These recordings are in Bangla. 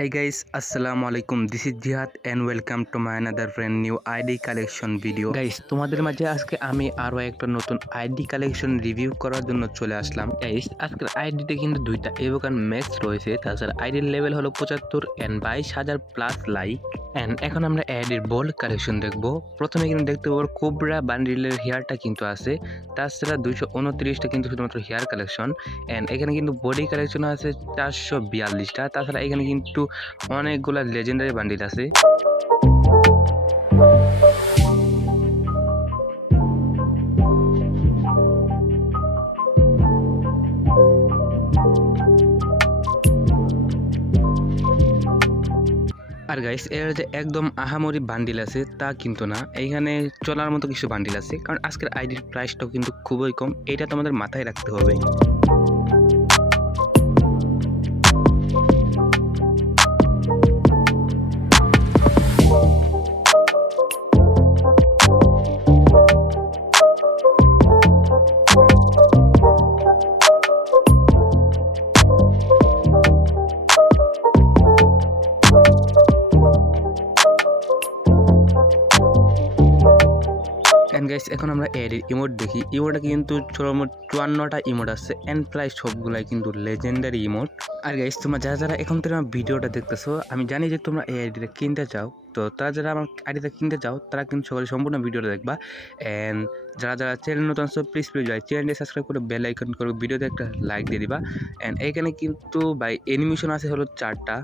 Hey guys, Assalamu alaikum. This is Jihad and welcome to my another brand new ID collection video. Guys, তোমাদের মাঝে আজকে আমি আরো একটা নতুন আইডি কালেকশন রিভিউ করার জন্য চলে আসলাম। গাইস, আজকের আইডিতে কিন্তু দুইটা এভোকান ম্যাক্স রয়েছে। তাছাড়া আইডির লেভেল হলো 75 and 22,000 প্লাস লাইক। এন্ড এখন আমরা আইডির বোল্ড কালেকশন দেখব। প্রথমে কিন্তু দেখতে পাবো কোবরা বান্ডিলের হেয়ারটা কিন্তু আছে। তাছাড়া 229টা কিন্তু শুধুমাত্র হেয়ার কালেকশন। এন্ড এখানে কিন্তু বডি কালেকশন আছে 442টা। তাছাড়া এখানে কিন্তু অনেকগুলা লেজেন্ডারি বান্ডিল আছে। আর গাইস, এর যে একদম আহামরি বান্ডিল আছে তা কিন্তু না, এইখানে চলার মতো কিছু বান্ডিল আছে। কারণ আজকের আইডির প্রাইসটাও কিন্তু খুবই কম, এটা তোমাদের মাথায় রাখতে হবে। গাইস, এখন আমরা এর ইমোট দেখি। ইমোটে কিন্তু 54টা ইমোট আছে এন্ড প্রায় সবগুলাই কিন্তু লেজেন্ডারি ইমোট। আর গাইস, তোমরা যারা এখন থেকে আমার ভিডিওটা দেখতেছো, আমি জানি যে তোমরা এই আইডিটা কিনতে চাও। তো তারা যারা আমার আইডিটা কিনতে চাও তারা কিন্তু সকালে সম্পূর্ণ ভিডিওটা দেখবা। এন্ড যারা চ্যানেল নতুন আছে প্লিজ চ্যানেলটি সাবস্ক্রাইব করে বেল আইকন করে ভিডিওতে একটা লাইক দিয়ে দিবা। এন্ড এইখানে কিন্তু ভাই অ্যানিমেশন আছে হলো 4টা।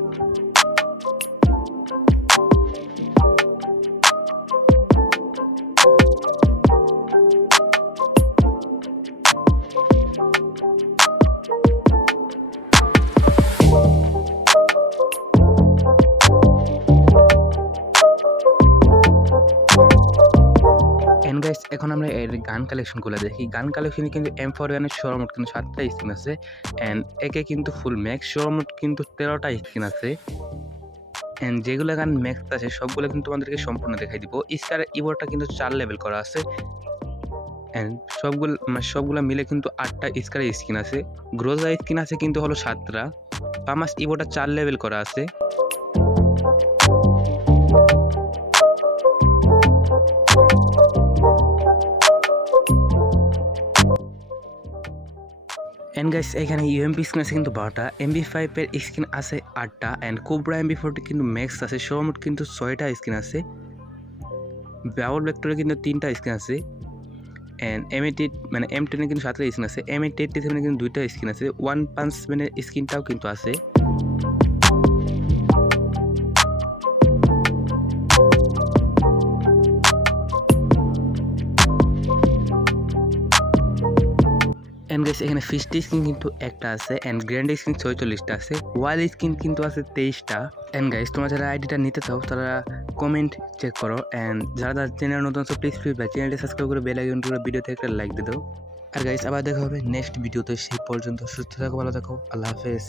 গাইস, এখন আমরা এর গান কালেকশনগুলো দেখি। গান কালেকশনে কিন্তু M41 এর শোরুমোট কিন্তু 7টা স্কিন আছে এন্ড একে কিন্তু ফুল ম্যাক্স শোরুমোট কিন্তু 13টা স্কিন আছে। এন্ড যেগুলো গান ম্যাক্স আছে সবগুলো কিন্তু তোমাদেরকে সম্পূর্ণ দেখাই দিব। স্কার ইভোটা কিন্তু 4 লেভেল করা আছে এন্ড সবগুলো মিলে কিন্তু 8টা স্কার স্কিন আছে। গ্রোজা স্কিন আছে কিন্তু হলো 7টা। পামাস ইভোটা 4 লেভেল করা আছে। এন্ড গাইস, এখানে ইউএমপি স্কিন আছে কিন্তু 12টা, MB5 এর স্কিন আছে 8টা এন্ড কোবরা MB40 কিন্তু ম্যাক্স আছে। সবমোট কিন্তু 6টা স্কিন আছে। বাউল ভেক্টরে কিন্তু 3টা স্কিন আছে এন্ড M10 এর কিন্তু 7টা স্কিন আছে। M87 এর কিন্তু 2টা স্কিন আছে। ওয়ান পাঞ্চ ম্যানের স্কিনটাও কিন্তু আছে। এন্ড গাইস, এখানে ফিস্টি স্কিন কিন্তু একটা আছে এন্ড গ্র্যান্ড স্কিন 46টা আছে। ওয়াইল্ড স্কিন কিন্তু আছে 23টা। এন্ড গাইস, তোমরা যারা আইডিটা নিতে চাও তারা কমেন্ট চেক করো এন্ড যারা চ্যানেল নতুন আছে প্লিজ চ্যানেলটি সাবস্ক্রাইব করে বেল আইকন করে ভিডিওতে একটা লাইক দিয়ে দাও। আর গাইস, আবার দেখা হবে নেক্সট ভিডিওতে। সেই পর্যন্ত সুস্থ থাকো, ভালো থাকো, আল্লাহ হাফেজ।